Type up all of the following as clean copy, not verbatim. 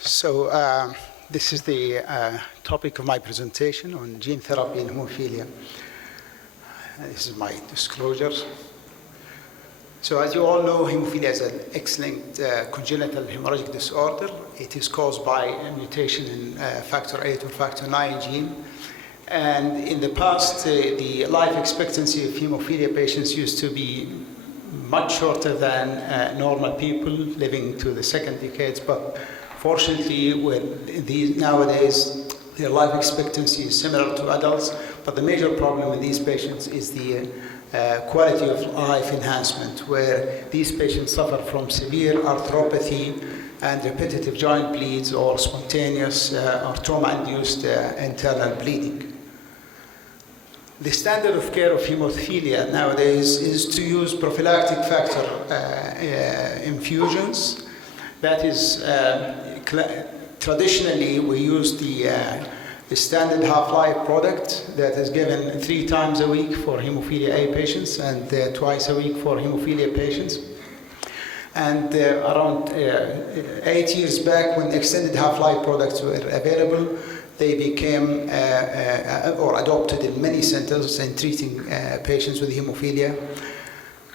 So this is the topic of my presentation on gene therapy in hemophilia. This is my disclosures. So as you all know, hemophilia is an X-linked congenital hemorrhagic disorder. It is caused by a mutation in factor 8 or factor 9 gene. And in the past, the life expectancy of hemophilia patients used to be much shorter than normal people living to the second decades. But fortunately, nowadays, their life expectancy is similar to adults. But the major problem in these patients is the quality of life enhancement, where these patients suffer from severe arthropathy and repetitive joint bleeds or spontaneous or trauma-induced internal bleeding. The standard of care of hemophilia nowadays is to use prophylactic factor infusions. That is, traditionally we use the standard half-life product that is given 3 times a week for hemophilia A patients and twice a week for hemophilia patients. And around 8 years back, when extended half-life products were available, they became or adopted in many centers in treating patients with hemophilia.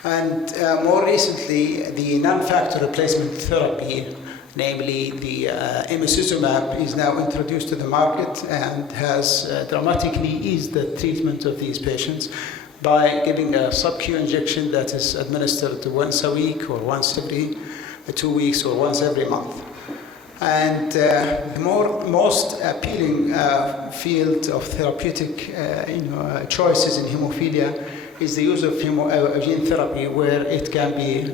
And more recently, the non-factor replacement therapy, namely the emicizumab, is now introduced to the market and has dramatically eased the treatment of these patients by giving a sub-Q injection that is administered once a week or once every 2 weeks or once every month. And the most appealing field of therapeutic choices in hemophilia is the use of gene therapy, where it can be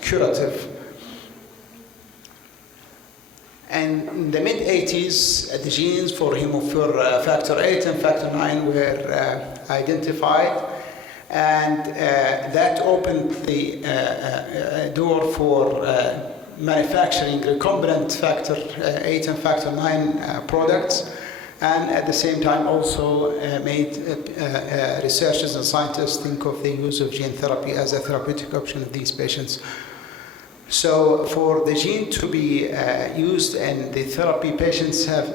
curative. And in the mid-80s, the genes for factor 8 and factor 9 were identified, and that opened the door for manufacturing recombinant factor 8 and factor 9 products, and at the same time also made researchers and scientists think of the use of gene therapy as a therapeutic option of these patients. So for the gene to be used in the therapy, patients have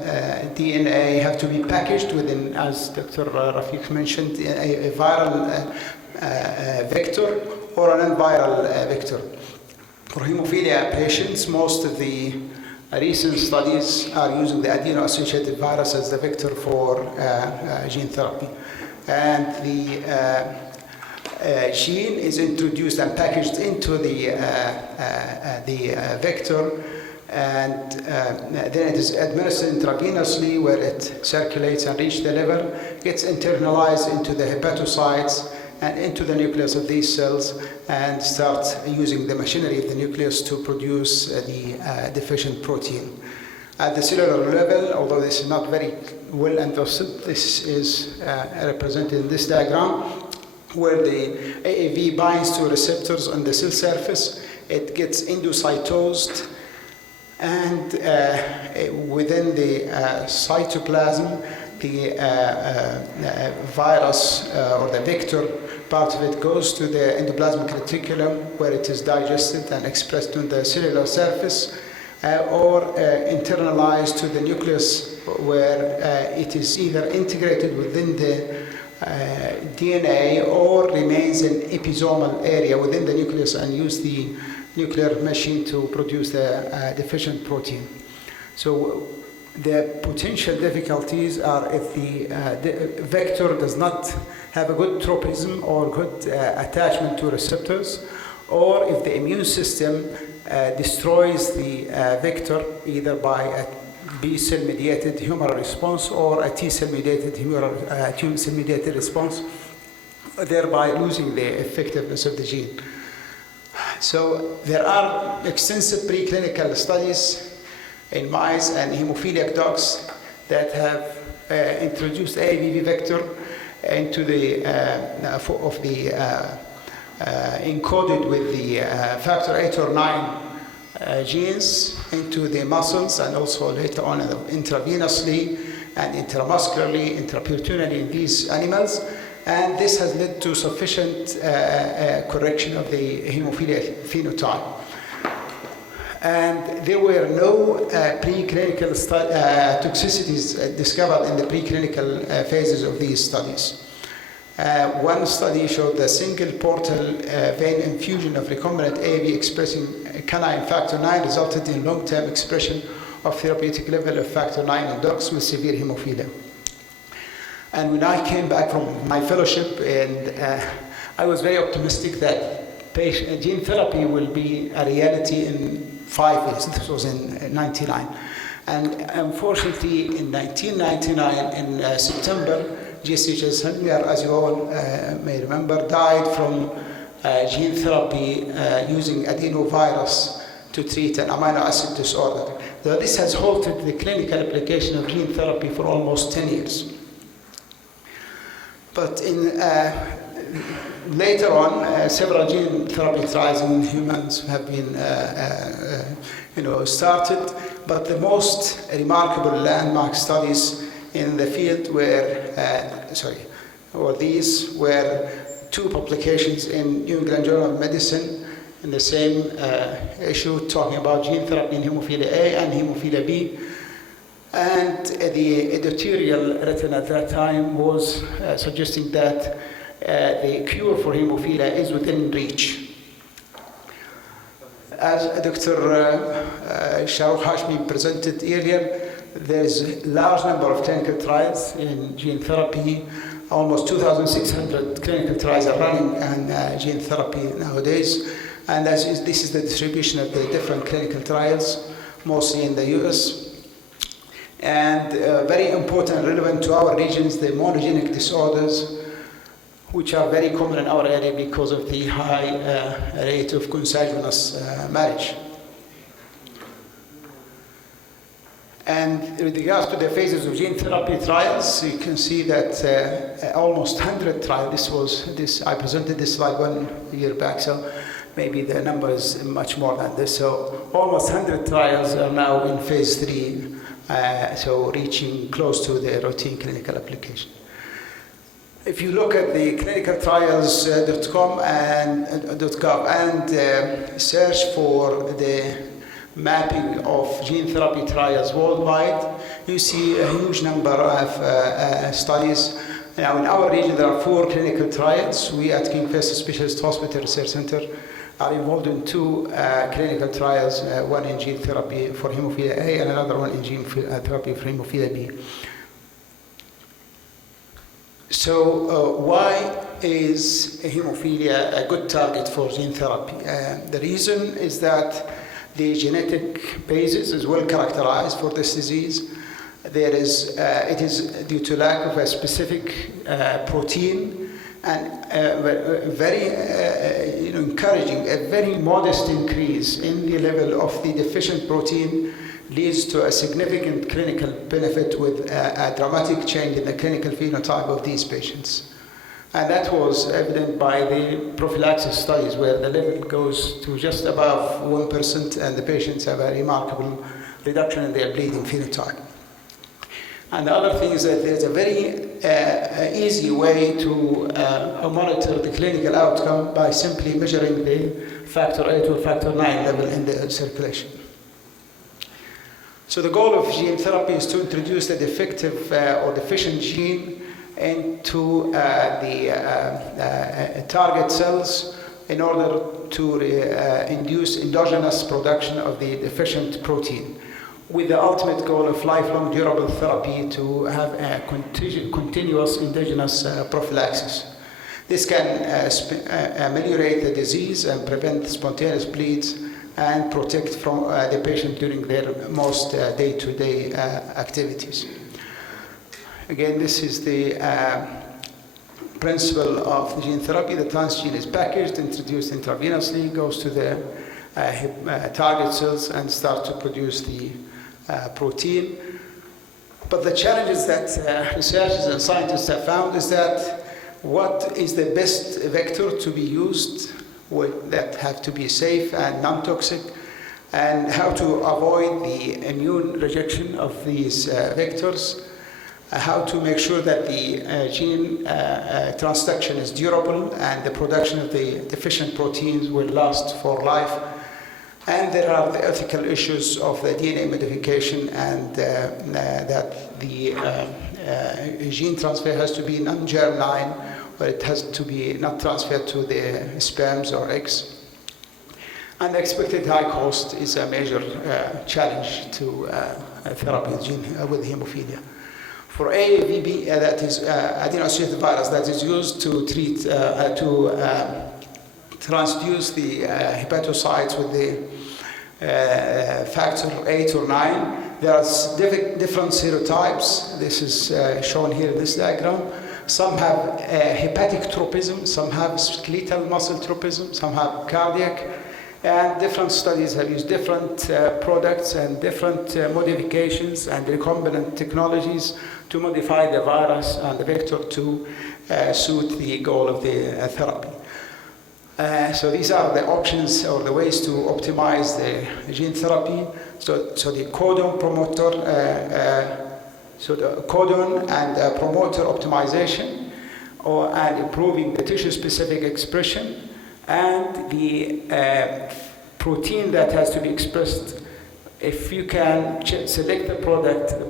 DNA have to be packaged within, as Dr. Rafiq mentioned, a viral vector or an non-viral vector. For hemophilia patients, most of the recent studies are using the adeno-associated virus as the vector for gene therapy. And the gene is introduced and packaged into the vector, and then it is administered intravenously, where it circulates and reaches the liver, gets internalized into the hepatocytes and into the nucleus of these cells, and starts using the machinery of the nucleus to produce the deficient protein. At the cellular level, although this is not very well understood, this is represented in this diagram, where the AAV binds to receptors on the cell surface. It gets endocytosed, and within the cytoplasm, the virus or the vector part of it goes to the endoplasmic reticulum, where it is digested and expressed on the cellular surface, or internalized to the nucleus, where it is either integrated within the DNA or remains in episomal area within the nucleus and use the nuclear machine to produce the deficient protein. So the potential difficulties are if the vector does not have a good tropism or good attachment to receptors, or if the immune system destroys the vector either by a B cell mediated humoral response or a T cell mediated T cell mediated response, thereby losing the effectiveness of the gene. So there are extensive preclinical studies in mice and hemophiliac dogs that have introduced AAV vector into the encoded with the factor 8 or 9 genes into the muscles, and also later on intravenously and intramuscularly, intraperitoneally in these animals. And this has led to sufficient correction of the hemophilia phenotype. And there were no preclinical toxicities discovered in the preclinical phases of these studies. One study showed the single portal vein infusion of recombinant AAV expressing canine factor 9 resulted in long-term expression of therapeutic level of factor 9 in dogs with severe hemophilia. And when I came back from my fellowship, and I was very optimistic that gene therapy will be a reality in 5 years. This was in 99. And unfortunately, in 1999, in September, GSH Alzahrani, as you all may remember, died from gene therapy using adenovirus to treat an amino acid disorder. So this has halted the clinical application of gene therapy for almost 10 years. But later on, several gene therapy trials in humans have been started, but the most remarkable landmark studies in the field these were 2 publications in New England Journal of Medicine in the same issue, talking about gene therapy in hemophilia A and hemophilia B. And the editorial written at that time was suggesting that the cure for hemophilia is within reach. As Dr. Shahrukh Hashmi presented earlier, there is a large number of clinical trials in gene therapy. Almost 2,600 clinical trials are running on gene therapy nowadays. And this is the distribution of the different clinical trials, mostly in the US. And very important and relevant to our regions, the monogenic disorders, which are very common in our area because of the high rate of consanguineous marriage. And with regards to the phases of gene therapy trials, you can see that almost 100 trials, I presented this slide 1 year back, so maybe the number is much more than this. So almost 100 trials are now in phase 3, so reaching close to the routine clinical application. If you look at the clinicaltrials.com and .gov and search for the mapping of gene therapy trials worldwide, you see a huge number of studies. Now, in our region, there are 4 clinical trials. We at King Faisal Specialist Hospital Research Center are involved in 2 clinical trials, one in gene therapy for hemophilia A and another one in gene therapy for hemophilia B. So why is hemophilia a good target for gene therapy? The reason is that the genetic basis is well characterized for this disease. It is due to lack of a specific protein, and very encouraging, a very modest increase in the level of the deficient protein leads to a significant clinical benefit with a dramatic change in the clinical phenotype of these patients. And that was evident by the prophylaxis studies, where the level goes to just above 1%, and the patients have a remarkable reduction in their bleeding phenotype. And the other thing is that there's a very easy way to monitor the clinical outcome by simply measuring the factor 8 or factor 9 level in the circulation. So the goal of gene therapy is to introduce the defective or deficient gene into the target cells in order to induce endogenous production of the deficient protein, with the ultimate goal of lifelong durable therapy to have a continuous endogenous prophylaxis. This can ameliorate the disease and prevent spontaneous bleeds and protect from the patient during their most day-to-day activities. Again, this is the principle of gene therapy. The transgene is packaged, introduced intravenously, goes to the target cells and starts to produce the protein. But the challenges that researchers and scientists have found is that what is the best vector to be used that have to be safe and non-toxic, and how to avoid the immune rejection of these vectors, how to make sure that the gene transduction is durable and the production of the deficient proteins will last for life. And there are the ethical issues of the DNA modification and that the gene transfer has to be non-germline, or it has to be not transferred to the sperms or eggs. And the expected high cost is a major challenge to therapy with hemophilia. For AAVB, that is adeno-associated virus, that is used to treat, transduce the hepatocytes with the factor 8 or 9. There are different serotypes. This is shown here in this diagram. Some have hepatic tropism, some have skeletal muscle tropism, some have cardiac. And different studies have used different products and different modifications and recombinant technologies to modify the virus and the vector to suit the goal of the therapy. So these are the options or the ways to optimize the gene therapy. So the codon promoter, so the codon and promoter optimization, and improving the tissue-specific expression, and the protein that has to be expressed. If you can select the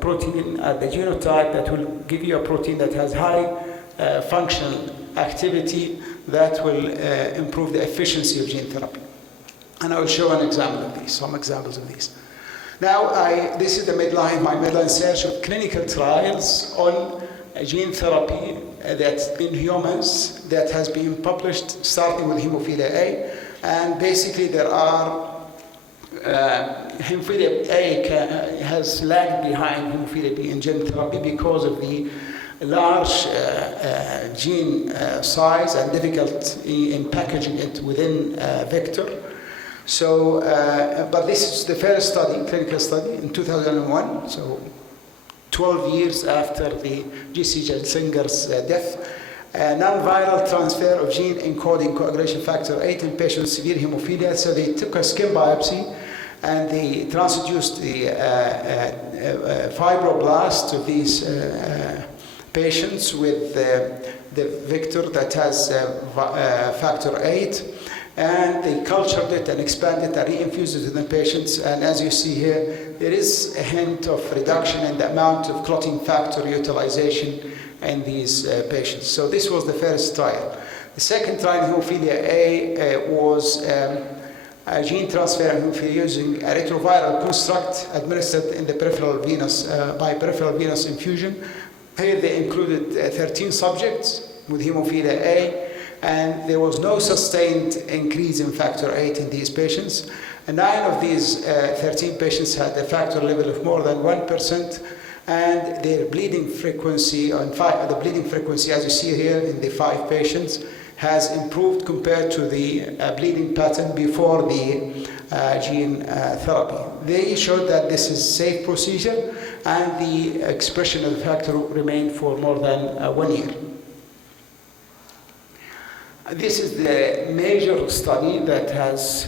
protein at the genotype that will give you a protein that has high functional activity, that will improve the efficiency of gene therapy. And I will show an example of these, some examples of these. Now, this is my midline search of clinical trials on gene therapy that's in humans that has been published starting with hemophilia A. And basically there are, hemophilia A has lagged behind hemophilia B in gene therapy because of the large gene size and difficulty in packaging it within vector. So, but this is the first study, clinical study in 2001, so 12 years after the G.C. Gelsinger's death. Non-viral transfer of gene encoding coagulation factor 8 in patients with severe hemophilia. So they took a skin biopsy and they transduced the fibroblasts of these patients with the vector that has factor 8. And they cultured it and expanded and reinfused it in the patients. And as you see here, there is a hint of reduction in the amount of clotting factor utilization in these patients. So this was the first trial. The second trial in hemophilia A was a gene transfer in hemophilia using a retroviral construct administered in the peripheral venous, by peripheral venous infusion. Here they included 13 subjects with hemophilia A, and there was no sustained increase in factor 8 in these patients. And 9 of these 13 patients had a factor level of more than 1%, and their bleeding frequency, the bleeding frequency as you see here in the 5 patients, has improved compared to the bleeding pattern before the gene therapy. They showed that this is a safe procedure, and the expression of the factor remained for more than 1 year. This is the major study that has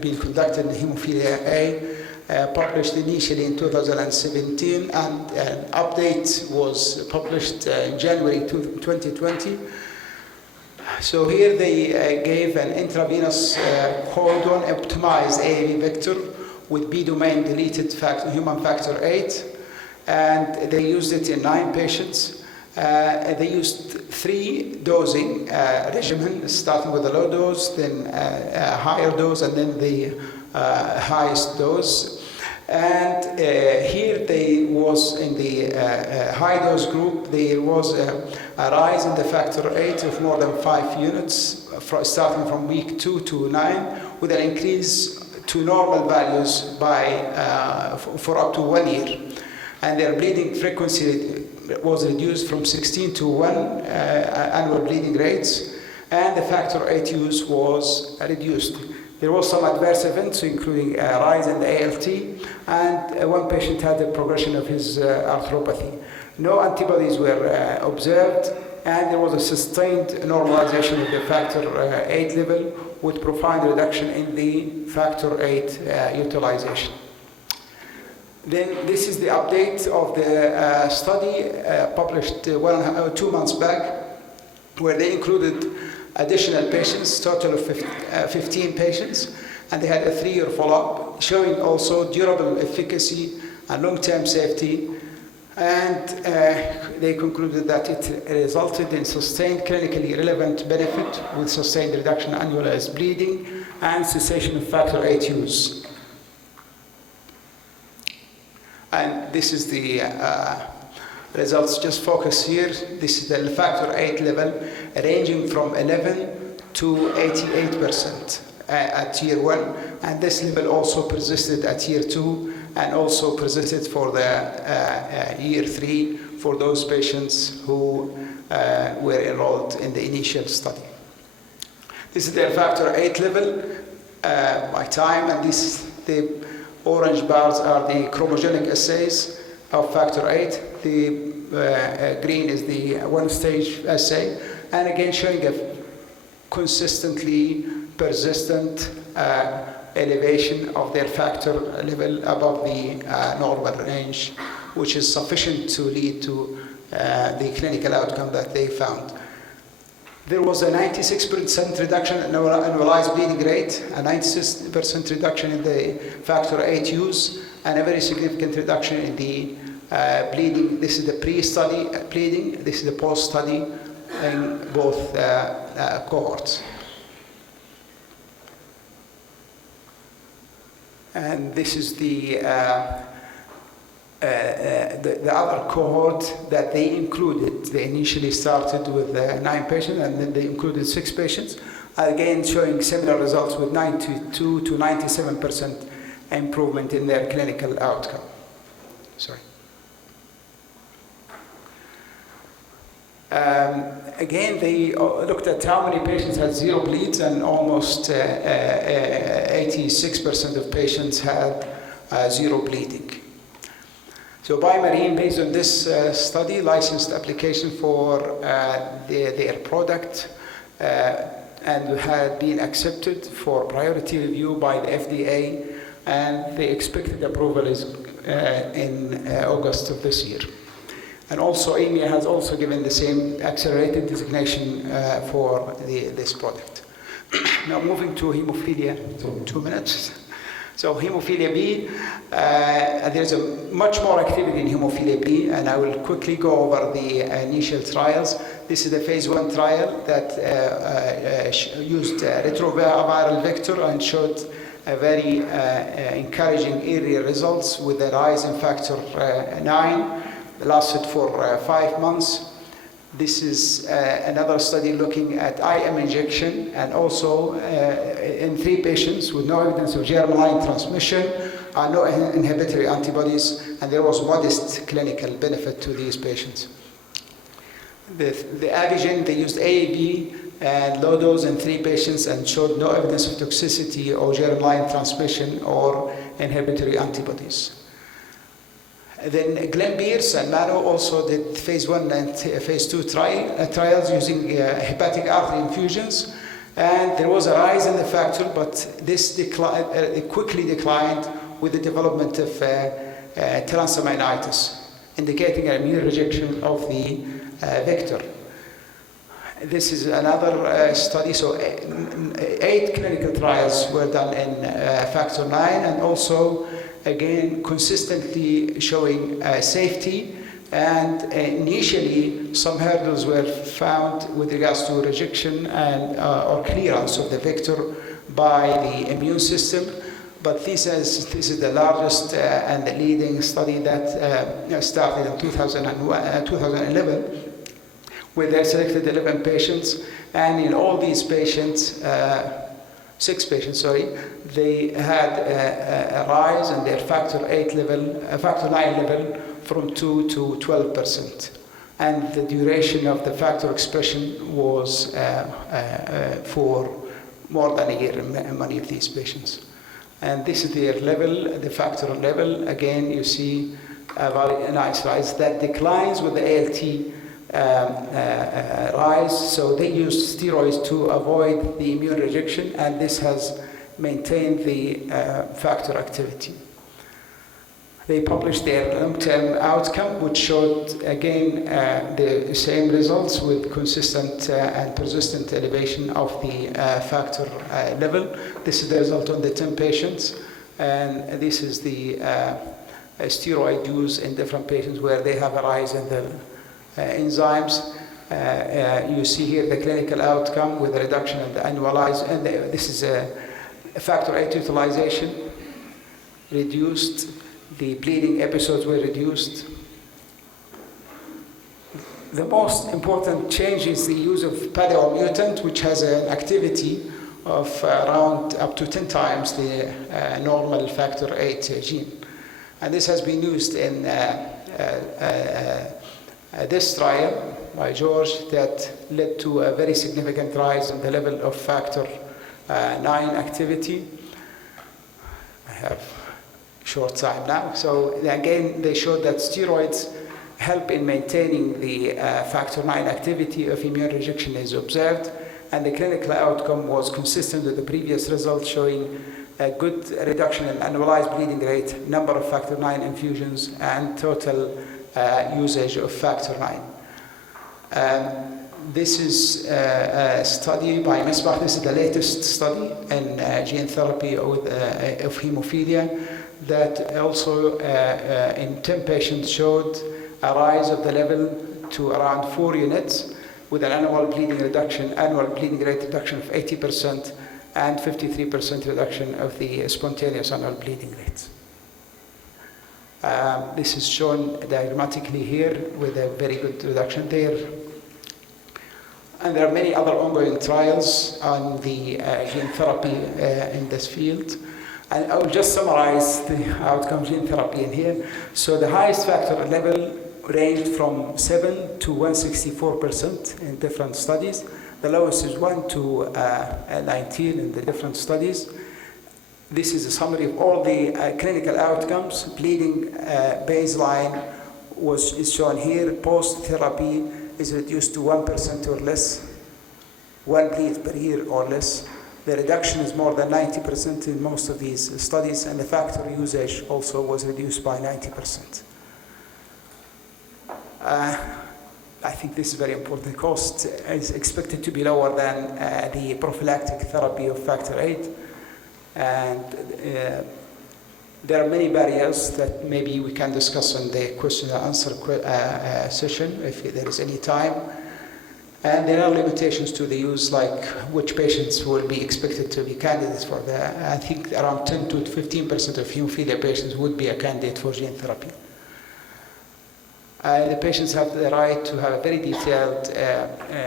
been conducted in hemophilia A, published initially in 2017, and an update was published in January 2020. So here they gave an intravenous codon optimized AAV vector with B domain deleted human factor 8, and they used it in 9 patients. They used 3 dosing regimen, starting with a low dose, then a higher dose, and then the highest dose. And here they was in the high dose group, there was a rise in the factor 8 of more than 5 units, starting from week 2 to 9, with an increase to normal values by for up to 1 year. And their bleeding frequency was reduced from 16 to 1 annual bleeding rates, and the factor 8 use was reduced. There was some adverse events, including a rise in the ALT, and 1 patient had a progression of his arthropathy. No antibodies were observed, and there was a sustained normalization of the factor 8 level with profound reduction in the factor 8 utilization. Then this is the update of the study published 2 months back, where they included additional patients, total of 15 patients, and they had a 3-year follow-up, showing also durable efficacy and long-term safety. And they concluded that it resulted in sustained clinically relevant benefit with sustained reduction in annualized bleeding and cessation of factor VIII use. And this is the results. Just focus here. This is the factor VIII level ranging from 11 to 88% at year 1. And this level also persisted at year 2 and also persisted for the year 3 for those patients who were enrolled in the initial study. This is their factor VIII level by time, and the orange bars are the chromogenic assays of factor VIII. The green is the one-stage assay, and again showing a consistently persistent elevation of their factor level above the normal range, which is sufficient to lead to the clinical outcome that they found. There was a 96% reduction in annualized bleeding rate, a 96% reduction in the factor VIII use, and a very significant reduction in the bleeding. This is the pre-study bleeding, this is the post-study in both cohorts. And this is the other cohort that they included. They initially started with 9 patients, and then they included 6 patients. Again, showing similar results with 92 to 97% improvement in their clinical outcome. Sorry. Again, they looked at how many patients had 0 bleeds, and almost 86% of patients had 0 bleeding. So BioMarin, based on this study, licensed application for their product and had been accepted for priority review by the FDA, and the expected approval is in August of this year. And also EMEA has also given the same accelerated designation for this product. Now moving to hemophilia, 2 minutes. So hemophilia B, there's a much more activity in hemophilia B, and I will quickly go over the initial trials. This is the phase 1 trial that used retroviral vector and showed a very encouraging early results with a rise in factor 9. Lasted for 5 months. This is another study looking at IM injection, and also in 3 patients with no evidence of germline transmission, no inhibitory antibodies, and there was modest clinical benefit to these patients. The Avigen, they used AAV and low dose in 3 patients and showed no evidence of toxicity or germline transmission or inhibitory antibodies. Then Glenn Beers and Mano also did phase 1 and phase 2 trials using hepatic artery infusions, and there was a rise in the factor, but this quickly declined with the development of transaminitis, indicating an immune rejection of the vector. This is another study, so 8 clinical trials were done in factor 9, and also again consistently showing safety, and initially some hurdles were found with regards to rejection and or clearance of the vector by the immune system, but this is the largest and the leading study that started in 2011, where they selected 11 patients, and in all these patients 6 patients, they had a rise in their factor 9 level from 2 to 12%. And the duration of the factor expression was for more than a year in many of these patients. And this is their level, the factor level. Again, you see a very nice rise that declines with the ALT rise, so they used steroids to avoid the immune rejection, and this has maintained the factor activity. They published their long-term outcome, which showed, again, the same results with consistent and persistent elevation of the factor level. This is the result on the 10 patients, and this is the steroid use in different patients where they have a rise in the enzymes. You see here the clinical outcome with a reduction in the annualized, and this is a factor VIII utilization reduced. The bleeding episodes were reduced. The most important change is the use of PADO mutant, which has an activity of around up to 10 times the normal factor VIII gene. And this has been used in this trial by George that led to a very significant rise in the level of factor IX activity. I have short time now. So again, they showed that steroids help in maintaining the factor IX activity if immune rejection is observed, and the clinical outcome was consistent with the previous results, showing a good reduction in annualized bleeding rate, number of factor IX infusions, and total usage of factor IX. This is a study by Misbah. This is the latest study in gene therapy of hemophilia that also in 10 patients showed a rise of the level to around 4 units with an annual bleeding rate reduction of 80% and 53% reduction of the spontaneous annual bleeding rate. This is shown diagrammatically here with a very good reduction there. And there are many other ongoing trials on the gene therapy in this field. And I will just summarize the outcome gene therapy in here. So the highest factor level ranged from 7 to 164% in different studies. The lowest is 1 to 19 in the different studies. This is a summary of all the clinical outcomes. Bleeding baseline is shown here. Post-therapy is reduced to 1% or less, 1 bleed per year or less. The reduction is more than 90% in most of these studies, and the factor usage also was reduced by 90%. I think this is very important. Cost is expected to be lower than the prophylactic therapy of factor VIII. And there are many barriers that maybe we can discuss in the question and answer session if there is any time. And there are limitations to the use, like which patients will be expected to be candidates for I think around 10 to 15% of hemophilia patients would be a candidate for gene therapy. The patients have the right to have very detailed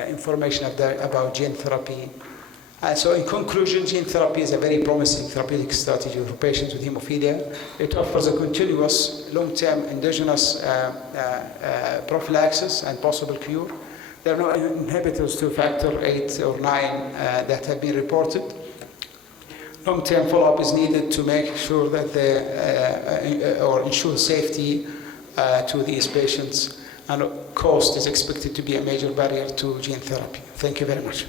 information about gene therapy. So in conclusion, gene therapy is a very promising therapeutic strategy for patients with hemophilia. It offers a continuous, long-term endogenous prophylaxis and possible cure. There are no inhibitors to factor VIII or IX that have been reported. Long-term follow-up is needed to make sure that or ensure safety to these patients, and cost is expected to be a major barrier to gene therapy. Thank you very much.